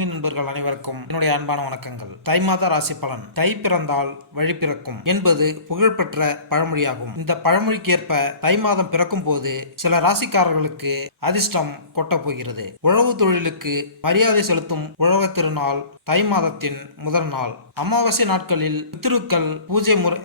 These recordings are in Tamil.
ஆன்மீக நண்பர்கள் அனைவருக்கும் என்னுடைய அன்பான வணக்கங்கள். தை மாத ராசி பலன். தை பிறந்தால் வழி பிறக்கும் என்பது புகழ்பெற்ற பழமொழியாகும். இந்த பழமொழிக்கேற்ப தை மாதம் பிறக்கும் போது சில ராசிக்காரர்களுக்கு அதிர்ஷ்டம் கொட்டப் போகிறது. உழவு தொழிலுக்கு மரியாதை செலுத்தும் உழவர் திருநாள் தை மாதத்தின் முதல் நாள். அமாவாசை நாட்களில் பித்ருக்கள்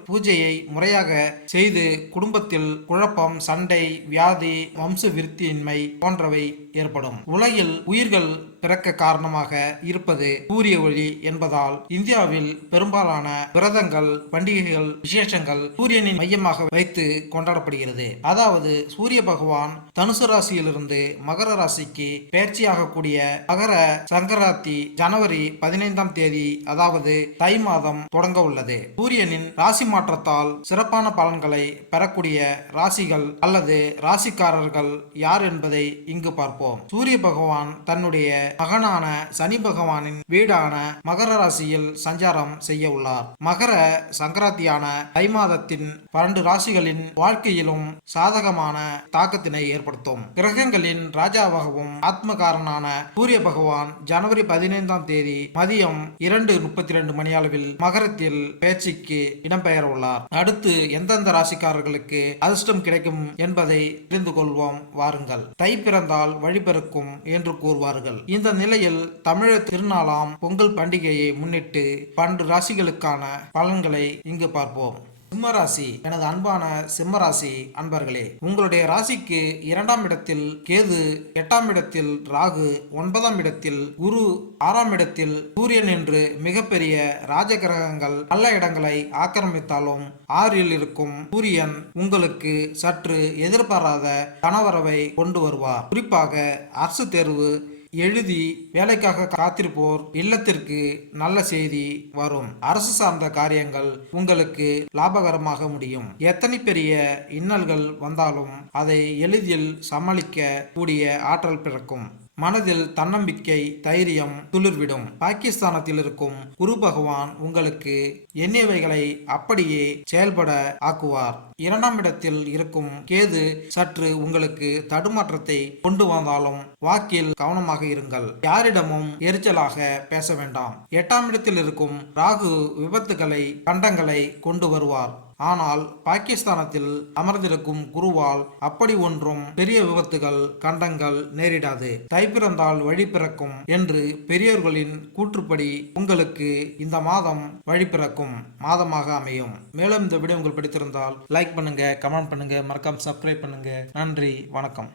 பூஜையை முறையாக செய்து குடும்பத்தில் குழப்பம், சண்டை, வியாதி, வம்ச விருத்தியின்மை போன்றவை ஏற்படும். உலகில் உயிர்கள் பிறக்க காரணமாக இருப்பது சூரிய ஒளி என்பதால் இந்தியாவில் பெரும்பாலான விரதங்கள், பண்டிகைகள், விசேஷங்கள் சூரியனின் மையமாக வைத்து கொண்டாடப்படுகிறது. அதாவது சூரிய பகவான் தனுசு ராசியிலிருந்து மகர ராசிக்கு பயிற்சியாகக்கூடிய மகர சங்கராந்தி ஜனவரி 15ஆம் தேதி, அதாவது தை மாதம் தொடங்க உள்ளது. சூரியனின் ராசி மாற்றத்தால் சிறப்பான பலன்களை பெறக்கூடிய ராசிகள் அல்லது ராசிக்காரர்கள் யார் என்பதை இங்கு பார்ப்போம். சூரிய பகவான் தன்னுடைய மகனான சனி பகவானின் வீடான மகர ராசியில் சஞ்சாரம் செய்ய உள்ளார். மகர சங்கராந்தியான தை மாதத்தின் 12 ராசிகளின் வாழ்க்கையிலும் சாதகமான தாக்கத்தினை ஏற்படுத்தும். கிரகங்களின் ராஜாவாகவும் ஆத்மகாரனான சூரிய பகவான் ஜனவரி 15ஆம் தேதி மதியம் 2:32 மணியளவில் மகரத்தில் பயிற்சிக்கு இடம்பெயர உள்ளார். அடுத்து எந்தெந்த ராசிக்காரர்களுக்கு அதிர்ஷ்டம் கிடைக்கும் என்பதை தெரிந்து கொள்வோம் வாருங்கள். தை பிறந்தால் வழிபிறக்கும் என்று கூறுவார்கள். இந்த நிலையில் தமிழர் திருநாளாம் பொங்கல் பண்டிகையை முன்னிட்டு 12 ராசிகளுக்கான பலன்களை இங்கு பார்ப்போம். சிம்மராசி. எனது அன்பான சிம்மராசி அன்பர்களே, உங்களுடைய ராசிக்கு 2ஆம் இடத்தில் கேது, 8ஆம் இடத்தில் ராகு, 9ஆம் இடத்தில் குரு, 6ஆம் இடத்தில் சூரியன் என்று மிகப்பெரிய ராஜகிரகங்கள் நல்ல இடங்களை ஆக்கிரமித்தாலும் 6இல் இருக்கும் சூரியன் உங்களுக்கு சற்று எதிர்பாராத பணவரவை கொண்டு வருவார். குறிப்பாக அரசு தேர்வு எழுதி வேலைக்காக காத்திருப்போர் இல்லத்திற்கு நல்ல செய்தி வரும். அரசு சார்ந்த காரியங்கள் உங்களுக்கு லாபகரமாக முடியும். எத்தனை பெரிய இன்னல்கள் வந்தாலும் அதை எளிதில் சமாளிக்க கூடிய ஆற்றல் பிறக்கும். மனதில் தன்னம்பிக்கை, தைரியம் துளிர்விடும். பாகிஸ்தானத்தில் இருக்கும் குரு பகவான் உங்களுக்கு எண்ணியவைகளை அப்படியே செயல்பட ஆக்குவார். 2ஆம் இடத்தில் இருக்கும் கேது சற்று உங்களுக்கு தடுமாற்றத்தை கொண்டு வந்தாலும் வாக்கில் கவனமாக இருங்கள். யாரிடமும் எரிச்சலாக பேச வேண்டாம். 8ஆம் இடத்தில் இருக்கும் ராகு விபத்துகளை, கண்டங்களை கொண்டு வருவார். ஆனால் பாகிஸ்தானத்தில் அமர்ந்திருக்கும் குருவால் அப்படி ஒன்றும் பெரிய விபத்துகள், கண்டங்கள் நேரிடாது. தை பிறந்தால் வழி பிறக்கும் என்று பெரியோர்களின் கூற்றுப்படி உங்களுக்கு இந்த மாதம் வழி பிறக்கும் மாதமாக அமையும். மேலும் இந்த வீடியோ உங்களுக்கு பிடித்திருந்தால் லைக் பண்ணுங்க, கமெண்ட் பண்ணுங்க, மறக்காம சப்ஸ்கிரைப் பண்ணுங்க. நன்றி, வணக்கம்.